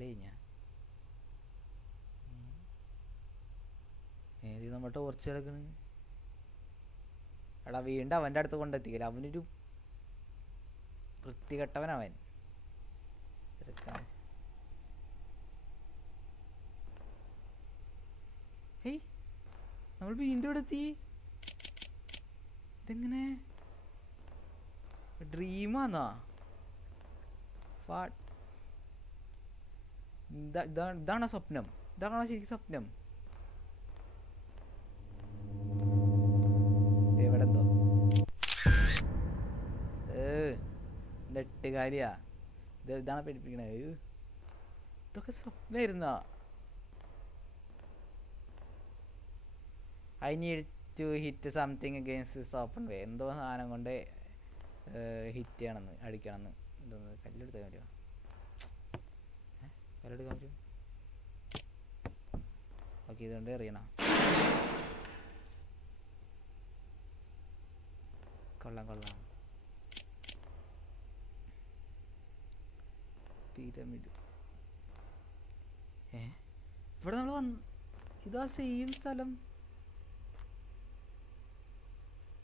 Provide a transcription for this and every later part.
കളി കഴിഞ്ഞാ ഏത് നമ്മ ടോർച്ച് കിടക്കണ്. എടാ വീണ്ടും അവൻ്റെ അടുത്ത് കൊണ്ടെത്തിക്കില്ല. അവനൊരു വൃത്തികെട്ടവനവൻ. എടുക്കാൻ ഹേയ് നമ്മൾ വീണ്ടും ഇവിടെ എത്തി. ഇതെങ്ങനെ ഡ്രീമാന്നാ? ഇതാണോ സ്വപ്നം? ഇതാണോ ശരിക്കും സ്വപ്നം? ഇവിടെ എന്തോ ഇതെട്ടുകാരിയാ. ഇതാണ് പഠിപ്പിക്കണത്. ഇതൊക്കെ സ്വപ്നമായിരുന്നാ? I need to hit something against this open way. എന്തോ സാധനം കൊണ്ട് ഹിറ്റ് ചെയ്യണമെന്ന്, അടിക്കണമെന്ന്. ഇതൊന്ന് കല്ലെടുത്താൽ പറ്റുമോ? കല്ലെടുക്കാൻ പറ്റും. ഓക്കെ, ഇതുകൊണ്ട് എറിയണം. കൊള്ളാം കൊള്ളാം. പിരമിഡ്. ഇവിടെ നമ്മൾ ഇതാ സെയിം സ്ഥലം.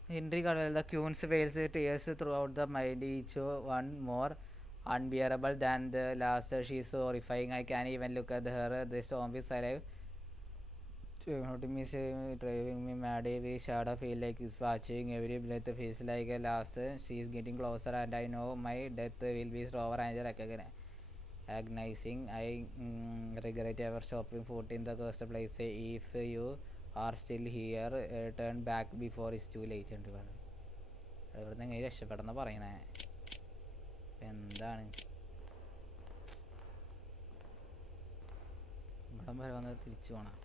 Henry Cardwell, the Queen's wails tears throughout the mind, each one more unbearable than the last. She is so horrifying. I can't even look at her. The storm is alive. Driving me mad. Every shadow feel like it's watching. Every breath feels like a last. She is getting closer, and I know my death will be slower and agonizing. I regret ever stopping foot in the cursed place. If you are still here, turn back before it's too late. ഇവിടുന്ന് എങ്ങനെ രക്ഷപ്പെടുന്ന പറയണേ? എന്താണ് ഇവിടം വരെ വന്നത്? തിരിച്ചു പോണം.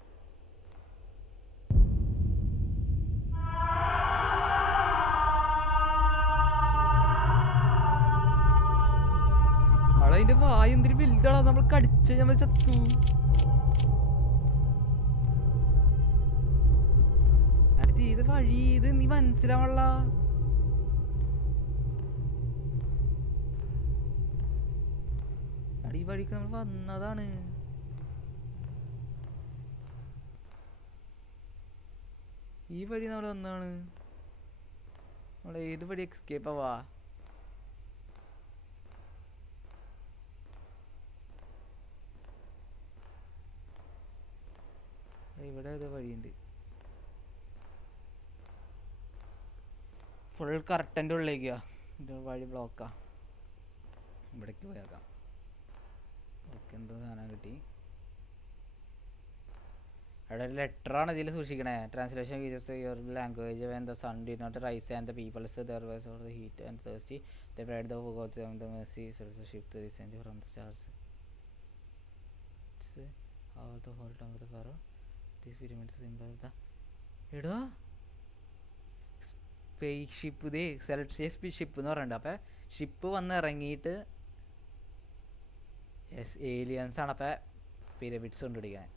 അവിടെ അതിന്റെ വായ എന്തിനു വലുതാണോ? നമ്മൾ കടിച്ച് നമ്മൾ ചത്തു. ഇത് വഴി, ഇത് നീ മനസ്സിലാവള്ള. ഈ വഴിക്ക് നമ്മൾ വന്നതാണ്. ഈ വഴി നമ്മൾ വന്നതാണ്. നമ്മൾ ഏത് വഴി എക്സ്കേപ്പ് ആവാ? ഇവിടെ ഏതോ വഴിയുണ്ട്. ഫുൾ കറക്റ്റൻ്റെ ഉള്ളിലേക്കാ. ഇത് വഴി ബ്ലോക്കാ. ഇവിടേക്ക് പോയേക്കാം. ഓക്കെ, എന്തോ സാധനം കിട്ടി. അവിടെ ഒരു ലെറ്ററാണ് ഇതിൽ സൂക്ഷിക്കണേ. Translation uses your language when the sun did not rise and the peoples there was or the heat and thirsty they prayed the gods of the mercy shift the sent from the stars over the whole time of the pharaoh these pyramids symbol of the എടോ spaceship. ഇതേ select ship എന്ന് പറയുന്നുണ്ട്. അപ്പം ship വന്ന് ഇറങ്ങിയിട്ട് ഏലിയൻസാണ് അപ്പം pyramids കൊണ്ടുപിടിക്കാൻ.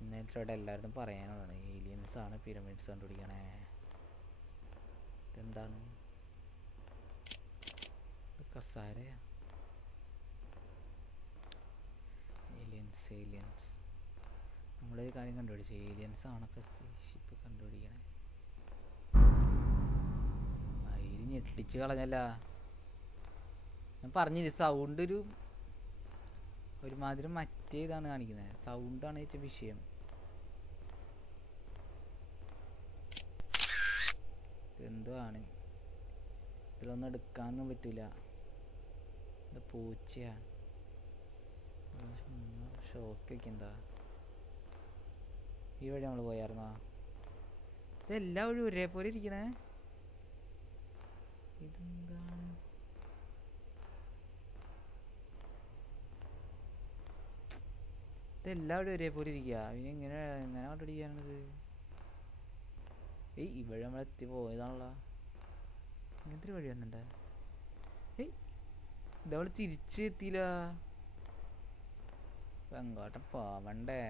എന്നിട്ട് എല്ലാവരും പറയാനുള്ളതാണ് ഏലിയൻസാണ് പിരമിഡ്സ് കണ്ടുപിടിക്കണേ. ഇതെന്താണ്? ഇത് കസാരയാ. ഏലിയൻസ് നമ്മളൊരു കാര്യം കണ്ടുപിടിച്ചു. ഏലിയൻസാണ് അപ്പം സ്പേസ് ഷിപ്പ് കണ്ടുപിടിക്കണേ. അതിന് ഞെട്ടിച്ച് കളഞ്ഞല്ല. ഞാൻ പറഞ്ഞില്ല, സൗണ്ട് ഒരുമാതിരി മറ്റേ ഇതാണ് കാണിക്കുന്നത്. സൗണ്ടാണ് ഏറ്റവും വിഷയം. എന്തോ ആണ് ഇതിലൊന്നും എടുക്കാനൊന്നും പറ്റില്ല. ഇത് പൂച്ചയാ. ഷോക്കൊക്കെ എന്താ? ഈ വഴി നമ്മൾ പോയായിരുന്നോ? ഇതെല്ലാ വഴി ഒരേപോലെ ഇരിക്കണേ. ഇതെന്താണ്? ഇതെല്ലാവരും ഒരേപോലെ ഇരിക്കുക. പിന്നെ എങ്ങനെ കണ്ടുപിടിക്കാനാണിത്? ഈ വഴി നമ്മൾ എത്തി പോയതാണല്ലോ. ഇങ്ങനത്തെ ഒരു വഴി വന്നിട്ടേ. ഇതവള് തിരിച്ച് എത്തിയില്ല. എങ്ങോട്ട പോവണ്ടേ?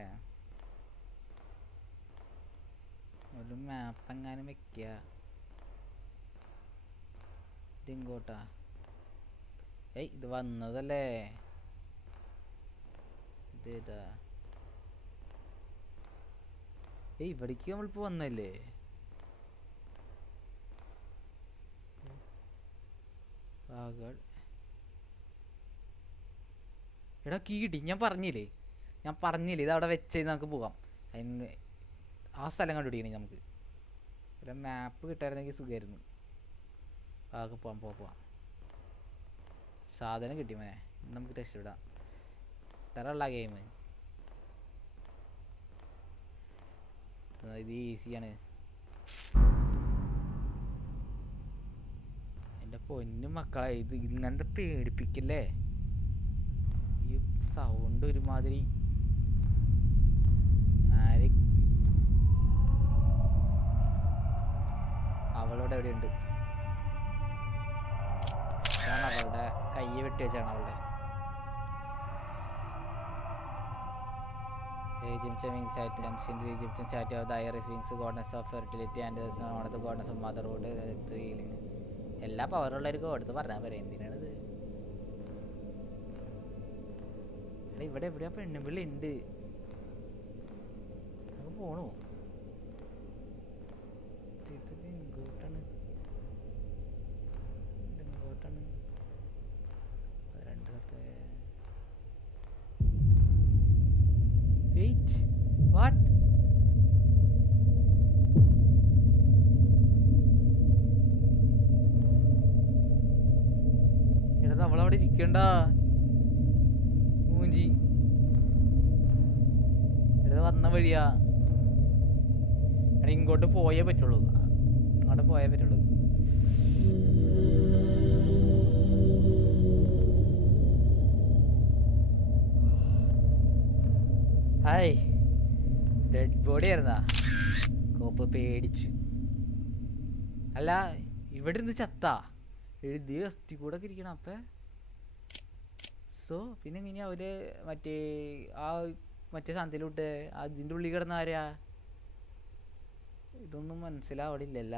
ഒരു മാപ്പ് എങ്ങാനും വെക്കുക. ഇതിങ്ങോട്ടാ. ഇത് വന്നതല്ലേ? ഇതേതാ? ഇവിടേക്ക് നമ്മളിപ്പോ വന്നല്ലേ? എടാ കീ കിട്ടി. ഞാൻ പറഞ്ഞില്ലേ ഇത് അവിടെ വെച്ച് നമുക്ക് പോകാം. അതിന് ആ സ്ഥലം കണ്ടുപിടിക്കണേ നമുക്ക്. ഒരു മാപ്പ് കിട്ടായിരുന്നെങ്കിൽ സുഖമായിരുന്നു. ആകെ പോവാം. സാധനം കിട്ടി മോനെ, നമുക്ക് രക്ഷപ്പെടാം. ഇത്രയുള്ള ഗെയിം ഇത് ഈസിയാണ്. എൻ്റെ പൊന്നു മക്കളെ, ഇത് ഇങ്ങനത്തെ പേടിപ്പിക്കല്ലേ. ഈ സൗണ്ട് ഒരുമാതിരി. അവളോട് എവിടെയുണ്ട്? അവളുടെ കൈ വെട്ടി വെച്ചാണ് അവളുടെ. Egyptian wings at ancient Egyptian statue of the Iris wings, goddess of fertility and one of the goddess of motherhood, healing. എല്ലാ പവറുള്ളവർക്കും എടുത്ത് പറഞ്ഞാൽ പറയാം. എന്തിനാണിത്? ഇവിടെ എവിടെയാ പെണ്ണുപിള്ളി ഉണ്ട്? നമുക്ക് പോണോ? ഇങ്ങോട്ടാണ്. രണ്ട് സത്ത്. Wait, what? എടാ അവളവിടെ ഇരിക്കണ്ട മൂഞ്ചി. എടാ വന്ന വഴിയാ. എടാ ഇങ്ങോട്ട് പോയേ പറ്റുള്ളൂ. ഹായ്, ഡെഡ് ബോഡി ആയിരുന്നാ? കോപ്പ് പേടിച്ചു. അല്ല ഇവിടെ ഇരുന്ന് ചത്താ? എഴുതി അസ്ഥി കൂടെ ഒക്കെ ഇരിക്കണം. അപ്പം സോ പിന്നെ എങ്ങനെയാ അവര് മറ്റേ സാധനത്തിലോട്ട് അതിൻ്റെ ഉള്ളിൽ കിടന്ന ആരാ? ഇതൊന്നും മനസ്സിലാവണില്ലല്ല.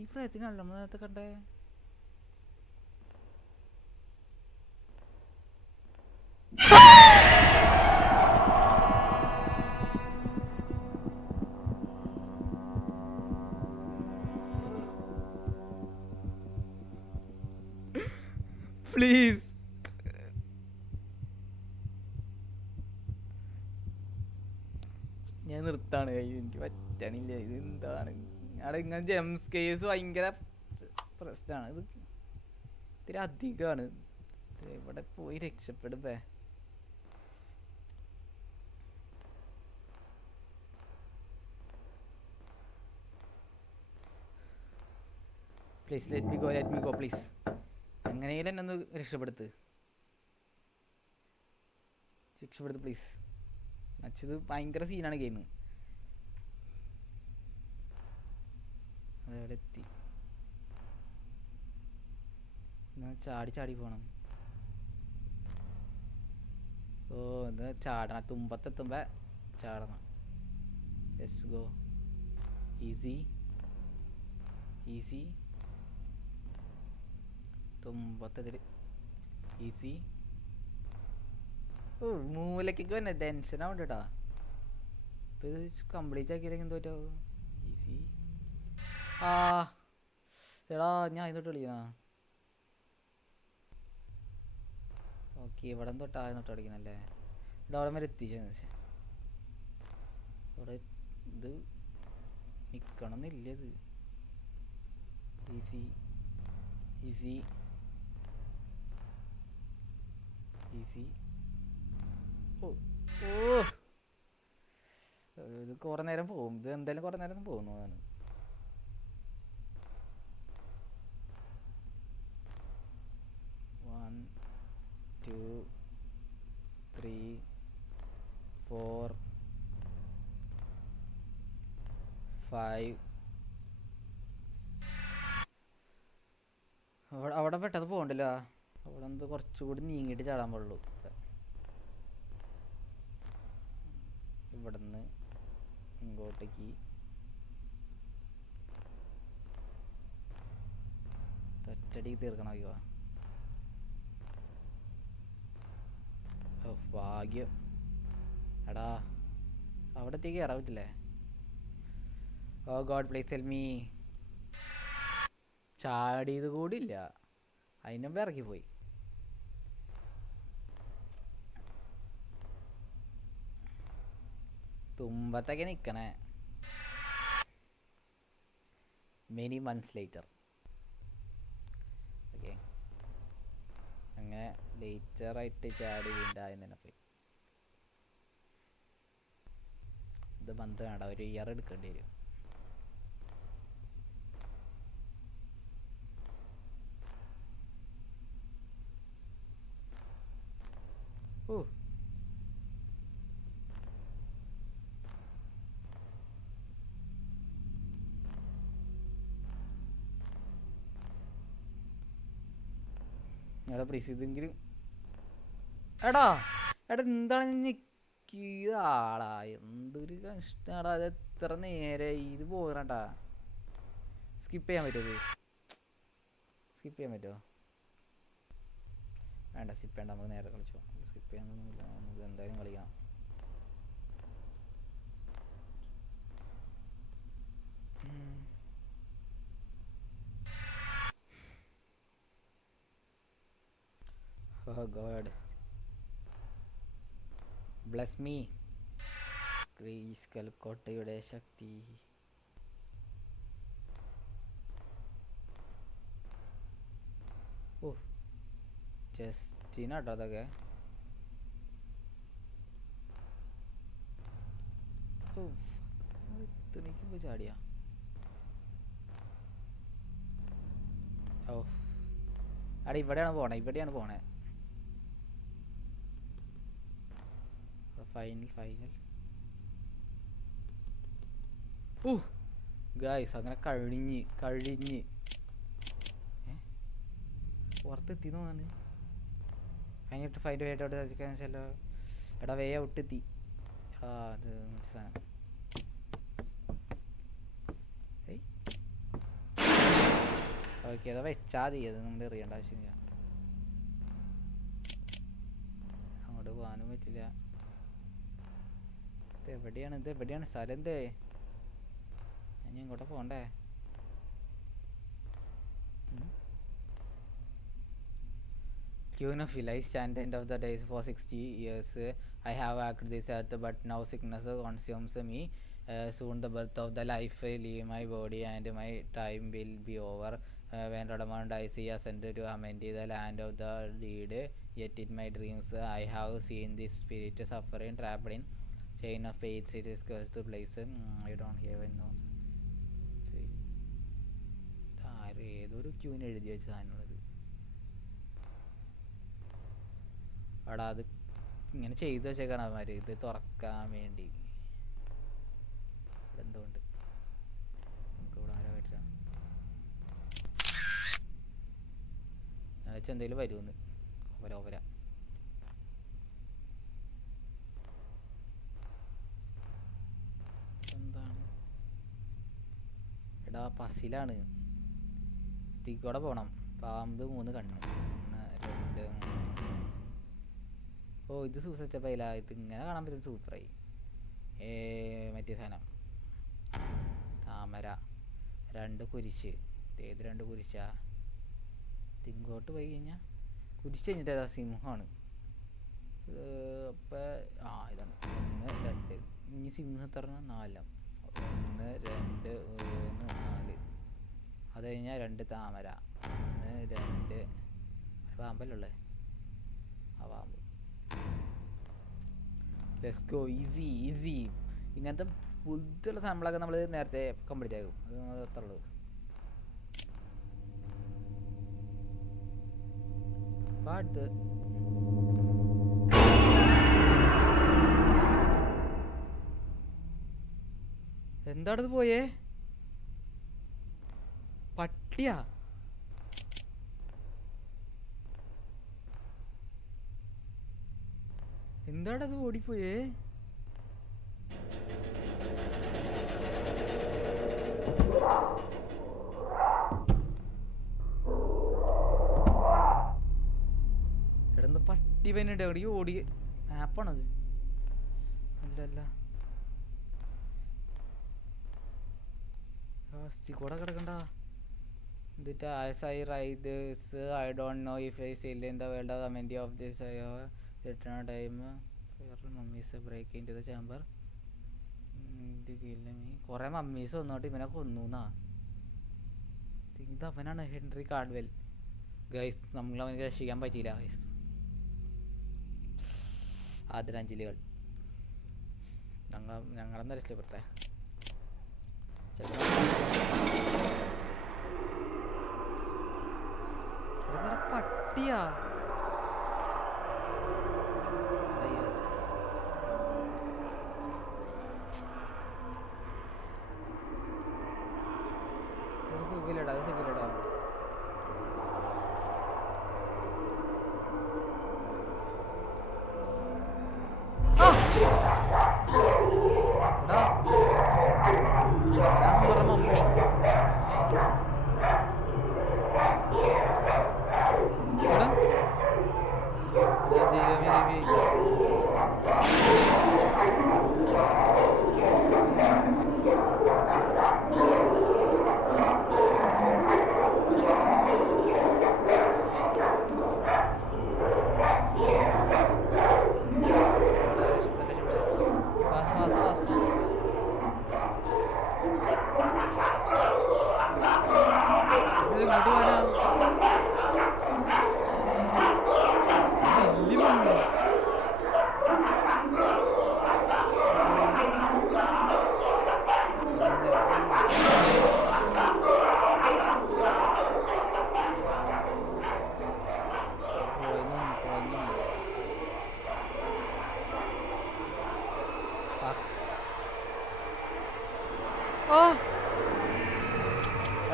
ഈ പ്രായത്തിനാണല്ലോ നമ്മൾ നേരത്തെ കണ്ടേ. പ്ലീസ് ഞാൻ നിർത്താണ്. എനിക്ക് പറ്റണില്ല. ഇത് എന്താണ് അവിടെ ഇങ്ങനെ ജെംസ് കേസ് ഭയങ്കര പ്രശ്നമാണ്. ഇത് ഇത്തിരി അധികമാണ്. ഇവിടെ പോയി രക്ഷപ്പെടുമ്പേ. Please let me go please. എങ്ങനെയെങ്കിലും എന്നെ ഒന്ന് രക്ഷപ്പെടുത്ത് പ്ലീസ്. ഇത് ഭയങ്കര സീനാണ് ഗെയിം. അതെവിടെ എത്തി? ചാടി പോണം. ഓ ഇത് ചാടണം. തുമ്പത്തെത്തുമ്പോ ചാടണം. Let's go. ഈസി തുമ്പത്തെത്തില് ഈസി. ഓ മൂലക്കൊക്കെ തന്നെ ടെൻഷൻ ആവണ്ട കേട്ടാ. ഇപ്പൊ ഇത് കംപ്ലീറ്റ് ആക്കിയില്ലെങ്കിൽ എന്തോ പറ്റാവും. ഈസി. എടാ ഞാൻ ഇതോട്ട് കളിക്കണ. ഓക്കെ ഇവിടെ തൊട്ട് കളിക്കണല്ലേ. ഇവിടെ അവിടെ വരെ എത്തിച്ചെന്ന് ഇവിടെ ഇത് നിക്കണമെന്നില്ല. ഇത് ഈസി ഓ ഇത് കുറെ നേരം പോകും. ഇത് എന്തായാലും കുറെ നേരം പോകുന്നതാണ്. 1 2 3 4 5. അവിടെ പെട്ടെന്ന് പോകണ്ടല്ലോ. അവിടെ എന്തോ കുറച്ചുകൂടി നീങ്ങിയിട്ട് ചാടാൻ പാടുള്ളൂ. ഇവിടുന്ന് ഇങ്ങോട്ടേക്ക് ഒറ്റടിക്ക് തീർക്കണം. ഭാഗ്യം. എടാ അവിടത്തേക്ക് കയറാൻ പറ്റില്ലേ? ഓ ഗോഡ് പ്ലീസ് ടെൽ മീ. ചാടിയത് കൂടിയില്ല, അതിന് മുമ്പ് ഇറക്കിപ്പോയി. തുമ്പത്തൊക്കെ നിൽക്കണേ. Many months later. ഓക്കെ, അങ്ങനെ ലേറ്ററായിട്ട് ചാടി വീണ്ടായി തന്നെ പോയി. ഇത് ബന്ധം വേണ്ട, ഒരു ഇയർ എടുക്കേണ്ടി വരും. ഓ എടാ പ്ലീസ് ഇതെങ്കിലും. എടാ എന്താണ് നിൽക്കിയതാടാ, എന്തൊരു കഷ്ടാടാ. അത് എത്ര നേരെ ഇത് പോകണട്ടാ. സ്കിപ്പ് ചെയ്യാൻ പറ്റുമോ? സ്കിപ്പ് ചെയ്യാൻ പറ്റുമോ? വേണ്ട, സ്കിപ്പ് ചെയ്യണ്ട, നമുക്ക് നേരെ കളിച്ചു പോകാം. സ്കിപ്പ് ചെയ്യാനൊന്നുമില്ല, നമുക്ക് എന്തായാലും കളിക്കണം. Oh God, bless me. ഗ്രീസ്കൽ കോട്ടയുടെ ശക്തി. ഓ ചെസ്റ്റിനാട്ടോ അതൊക്കെ. തുണിക്കുമ്പോ ചാടിയാ. ഓ അവിടെ ഇവിടെയാണ് പോണേ. ഫൈനൽ. ഓ ഗായ്സ്, അങ്ങനെ കഴിഞ്ഞ് പുറത്തെത്തി തോന്നാണ്. കഴിഞ്ഞിട്ട് ഫൈൻഡ് ആയിട്ട് രസിക്കാൻ വെച്ചാലോ. എടാ വേ ഔട്ടെത്തി. എടാ അത് സാധനം. ഓക്കെ, അതാ വെച്ചാൽ മതി, അത് നമ്മൾ എറിയേണ്ട ആവശ്യമില്ല. അങ്ങോട്ട് പോകാനും പറ്റില്ല. ഇതെവിടെയാണ് സ്ഥലം? എന്തേ ഞാൻ ഇങ്ങോട്ട് പോകണ്ടേ? Queen of Hill, I stand end of the days for 60 years. I have acted this earth, but now sickness consumes me. Soon the birth of the life leave my body, and my time will be over. When Radamon dies, he ascended to Amendi, the land of the dead. Yet in my dreams, I have seen this spirit suffering, trapped in chain of fates. It is cursed place. I don't have no. ഏതൊരു ക്യൂവിന് എഴുതി വെച്ച സാധനമാണിത്. അവിടെ അത് ഇങ്ങനെ ചെയ്തു വെച്ചേക്കാണ് അവന്മാർ, ഇത് തുറക്കാൻ വേണ്ടി. എന്തുകൊണ്ട് നമുക്ക് ഇവിടെ ആരോ പറ്റില്ല. ഞാൻ വെച്ചാൽ എന്തെങ്കിലും വരുമെന്ന്. ഓവര എന്താണ്? എടാ പസിലാണ്. ഇതിക്കൂടെ പോണം. പാമ്പ് 3 കണ്ണ്, 1 2 ഓ ഇത് സൂസച്ചപ്പയില്ല. ഇത് ഇങ്ങനെ കാണാൻ പറ്റും. സൂപ്പറായി. മറ്റേ സാധനം താമര, 2 കുരിശ്. ഏത് 2 കുരിശാ? ഇങ്ങോട്ട് പോയി കഴിഞ്ഞാൽ കുരിശ് കഴിഞ്ഞിട്ട് ഏതാ? സിംഹമാണ്. അപ്പം ഇതാണ് 1 2. ഇനി സിംഹം പറഞ്ഞാൽ 4. 1 2 3 4. അത് കഴിഞ്ഞാൽ 2 താമര. 1 2 പാമ്പല്ലേ ആ പാമ്പ്. Let's go. ഈസി. ഇങ്ങനത്തെ ബുദ്ധിയുള്ള സാമ്പിളൊക്കെ നമ്മൾ നേരത്തെ കംപ്ലീറ്റ് ആകും. അത് അത്ര ഉള്ളൂ. പാട്ട് എന്താടത് പോയേ? പട്ടിയാ? എന്താടത് ഓടിപ്പോയേ? എടന്ന് പട്ടി പനുണ്ട്. എവിടെയോ ഓടി. മാപ്പാണത്. അല്ലല്ല കൂടെ കിടക്കണ്ട. എന്നിട്ട് as I write this I don't know if I still in the world of the many of this I have return time mummies break into the chamber. കുറേ മമ്മീസ് വന്നോട്ട് ഇവനെ കൊന്നൂന്നാ. ഇത് അവനാണ് ഹെൻറി കാർഡ്വെൽ. ഗൈസ് നമ്മളവനക്ക് രക്ഷിക്കാൻ പറ്റിയില്ല guys. ആദരാഞ്ജലികൾ. ഞങ്ങളെന്ന് രക്ഷപ്പെട്ടെ. പട്ടിയാ സുഖില്ലടാ, അത് സുഖില്ലടാ. മമ്മി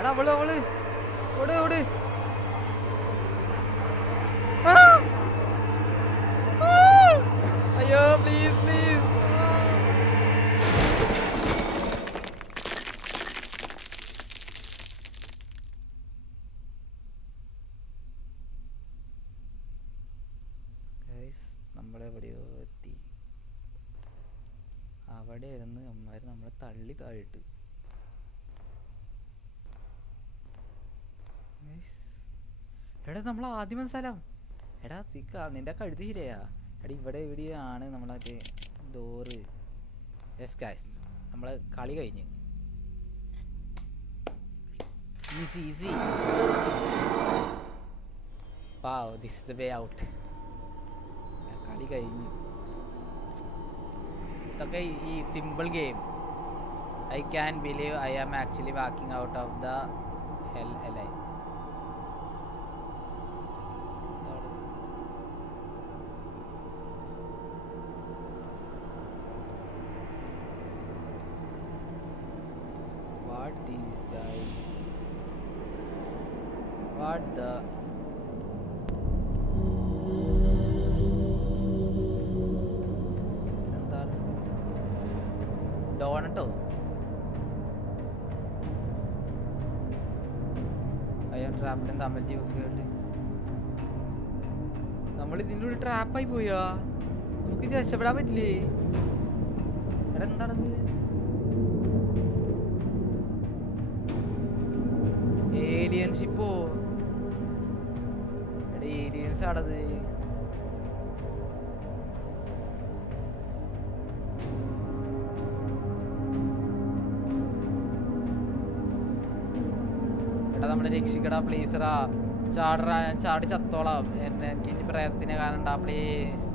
എടാ അവള് ഓട് ഓട്. അയ്യോ പ്ലീസ് പ്ലീസ്. നമ്മളെവിടെയോ എത്തി. അവിടെ ഇരുന്ന് അമ്മമാര് നമ്മളെ തള്ളി താഴിട്ട്. എടാ നമ്മൾ ആദ്യം സ്ഥലം. എടാ നിന്റെ കഴുത്ത് ശരിയാ. എടാ ഇവിടെ എവിടെയാണ് നമ്മളെ ഡോറ്. യെസ് ഗൈസ്, നമ്മളെ കളി കഴിഞ്ഞ്. Easy easy. Wow, this is the way out. കളി കഴിഞ്ഞു. ഇതൊക്കെ ഈ simple game. I can believe I am actually walking out of the hell alive. What these guys? What the? എന്താണ് ഡോണട്ടോ? I am trapped in the Amalfi field. നമ്മൾ ഇതിൻ്റെ ഉള്ളിൽ ട്രാപ്പായി പോയാ. നമുക്ക് ഇത് രക്ഷപ്പെടാൻ പറ്റില്ലേ? എടാ എന്താണത്? ഏലിയൻ ഷിപ്പോ? എടാ ഏലിയൻസ് ആണത്. എടാ നമ്മളെ രക്ഷിക്കടാ പ്ലീസറാ. ചാടി ചത്തോളാം. എനിക്ക് ഇനി പ്രേതത്തിനെ കാണണ്ടാ പ്ലീസ്.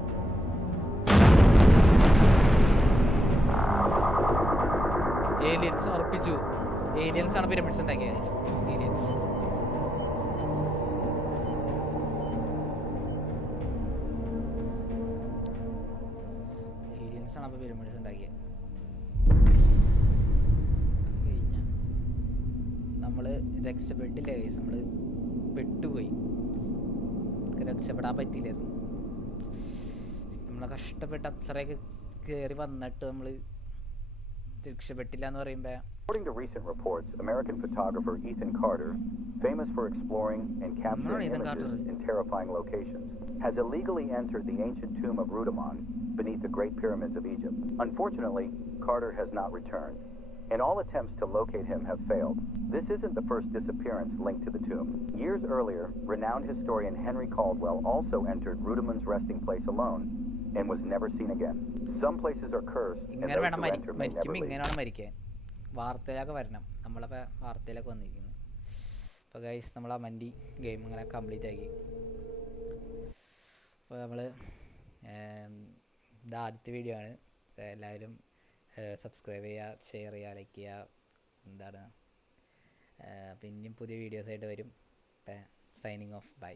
ഏലിയൻസ് ഉറപ്പിച്ചു. ഏലിയൻസ് ആണ് പിരമിഡ്സ് ഉണ്ടാക്കിയത്. ഏലിയൻസ് ആണ് അപ്പോൾ പിരമിഡ്സ് ഉണ്ടാക്കിയത്. കഴിഞ്ഞ നമ്മൾ രക്ഷപ്പെട്ടില്ല ഗൈസ്. നമ്മൾ പെട്ടുപോയി. രക്ഷപ്പെടാൻ പറ്റിയില്ലായിരുന്നു. നമ്മളെ കഷ്ടപ്പെട്ട് അത്രയൊക്കെ കയറി വന്നിട്ട് നമ്മൾ രക്ഷപ്പെട്ടില്ല എന്ന് പറയുമ്പോൾ. According to recent reports, American photographer Ethan Carter, famous for exploring and capturing images in terrifying locations, has illegally entered the ancient tomb of Rudimon beneath the Great Pyramids of Egypt. Unfortunately, Carter has not returned, and all attempts to locate him have failed. This isn't the first disappearance linked to the tomb. Years earlier, renowned historian Henry Caldwell also entered Rudimon's resting place alone and was never seen again. Some places are cursed, and ഇങ്ങനെ those വേണം who enter may never മരിക്കുമ്പോൾ leave. ഇങ്ങനെയാണ് മരിക്കാൻ. വാർത്തയിലൊക്കെ വരണം. നമ്മളപ്പോൾ വാർത്തയിലൊക്കെ വന്നിരിക്കുന്നു. അപ്പോൾ guys നമ്മൾ ആ മന്തി ഗെയിം ഇങ്ങനെ കംപ്ലീറ്റ് ആക്കി. അപ്പോൾ നമ്മൾ ഇത് ആദ്യത്തെ വീഡിയോ ആണ്. എല്ലാവരും സബ്സ്ക്രൈബ് ചെയ്യുക, ഷെയർ ചെയ്യുക, ലൈക്ക് ചെയ്യുക. എന്താണ് പിന്നെയും പുതിയ വീഡിയോസായിട്ട് വരും. Signing off, by.